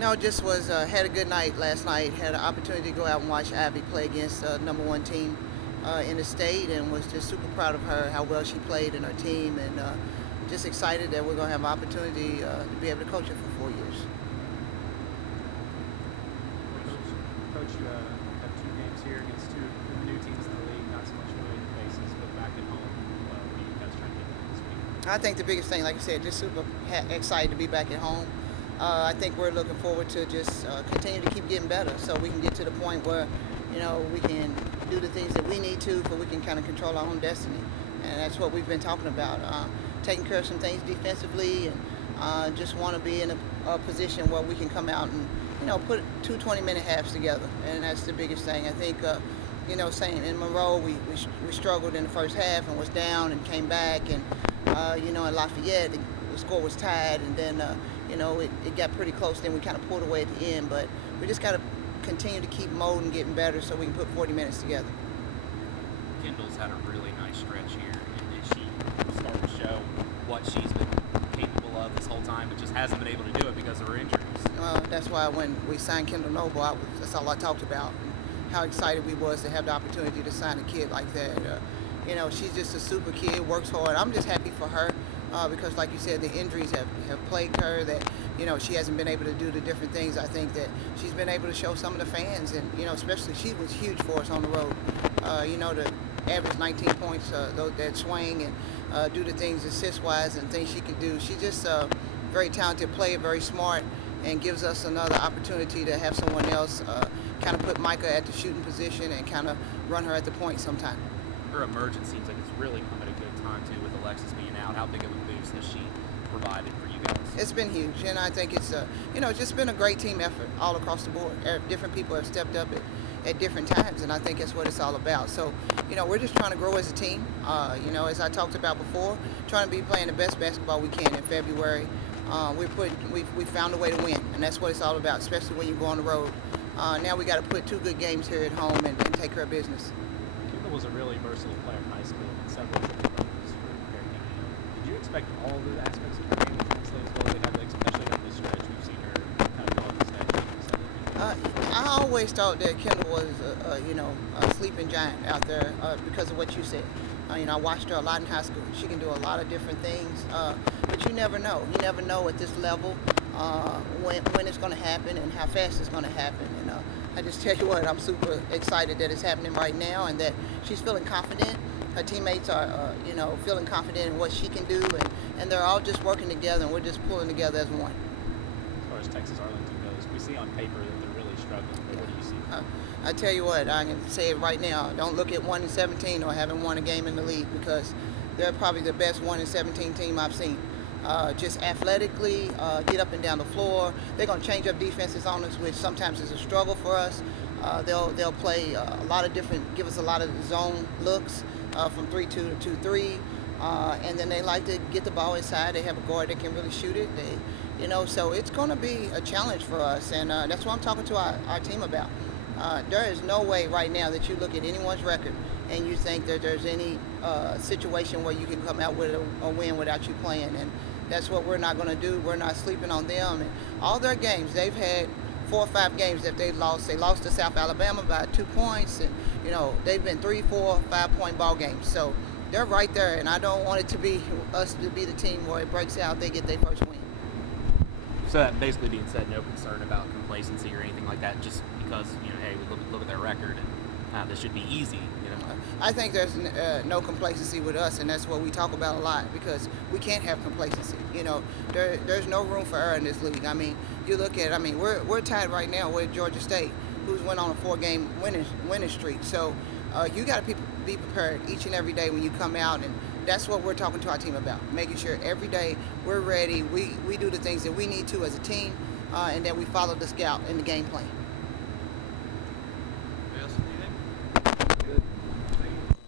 No, just was had a good night last night. Had an opportunity to go out and watch Abby play against number one team in the state, and was just super proud of her, how well she played in her team, and just excited that we're going to have an opportunity to be able to coach her for 4 years. Coach, you have two games here against two new teams in the league, not so much familiar faces, but back at home. What are you guys trying to get done this week? I think the biggest thing, like I said, just super excited to be back at home. I think we're looking forward to just continue to keep getting better, so we can get to the point where, we can do the things that we need to, so we can kind of control our own destiny, and that's what we've been talking about. Taking care of some things defensively, and just want to be in a position where we can come out and put two 20-minute halves together, and that's the biggest thing. I think saying in Monroe we struggled in the first half and was down and came back, and in Lafayette the score was tied, and then it got pretty close. Then we kind of pulled away at the end, but we just got to continue to keep molding, getting better, so we can put 40 minutes together. Kendall's had a really nice stretch here, and she started to show what she's been capable of this whole time, but just hasn't been able to do it because of her injuries. That's why when we signed Kendall Noble, that's all I talked about, and how excited we was to have the opportunity to sign a kid like that. She's just a super kid, works hard. I'm just happy for her because, like you said, the injuries have plagued her, that she hasn't been able to do the different things. I think that she's been able to show some of the fans, and especially she was huge for us on the road. To average 19 points, that swing, and do the things assist-wise and things she could do. She's just a very talented player, very smart, and gives us another opportunity to have someone else kind of put Micah at the shooting position and kind of run her at the point sometime. Her emergence seems like it's really come at a good time too, with Alexis being out. How big of a boost has she provided for you guys? It's been huge, and I think it's just been a great team effort all across the board. Different people have stepped up at different times, and I think that's what it's all about. So, we're just trying to grow as a team. As I talked about before, trying to be playing the best basketball we can in February. We found a way to win, and that's what it's all about, especially when you go on the road. Now we got to put two good games here at home and take care of business. Kendall was a really versatile player in high school and several triple doubles for Bear County. Did you expect all of the aspects of her game to translate as well as they have, especially on this stretch? We've seen her kind of go up the stage. I always thought that Kendall was, a sleeping giant out there because of what you said. I watched her a lot in high school. She can do a lot of different things, but you never know. You never know at this level when it's going to happen and how fast it's going to happen. And I just tell you what, I'm super excited that it's happening right now and that she's feeling confident. Her teammates are, feeling confident in what she can do, and they're all just working together, and we're just pulling together as one. As far as Texas Arlington goes, we see on paper that they're really struggling, but what do you see? I tell you what, I can say it right now. Don't look at 1-17 or haven't won a game in the league, because they're probably the best 1-17 team I've seen. Just athletically, get up and down the floor. They're going to change up defenses on us, which sometimes is a struggle for us. They'll play a lot of different, give us a lot of zone looks from 3-2 to 2-3, and then they like to get the ball inside. They have a guard that can really shoot it. So it's going to be a challenge for us, and that's what I'm talking to our team about. There is no way right now that you look at anyone's record and you think that there's any situation where you can come out with a win without you playing, and that's what we're not going to do. We're not sleeping on them. And all their games, they've had 4 or 5 games that they've lost. They lost to South Alabama by 2 points, and they've been 3, 4, 5-point ball games. So they're right there, and I don't want it to be us to be the team where it breaks out, they get their first win. So that basically being said, no concern about complacency or anything like that, just because hey, we look at their record and this should be easy. I think there's no complacency with us, and that's what we talk about a lot, because we can't have complacency. There's no room for error in this league. I mean, you look at, we're tied right now with Georgia State, who's went on a 4-game winning streak. So you got to be prepared each and every day when you come out, and that's what we're talking to our team about, making sure every day we're ready. We do the things that we need to as a team, and then we follow the scout in the game plan.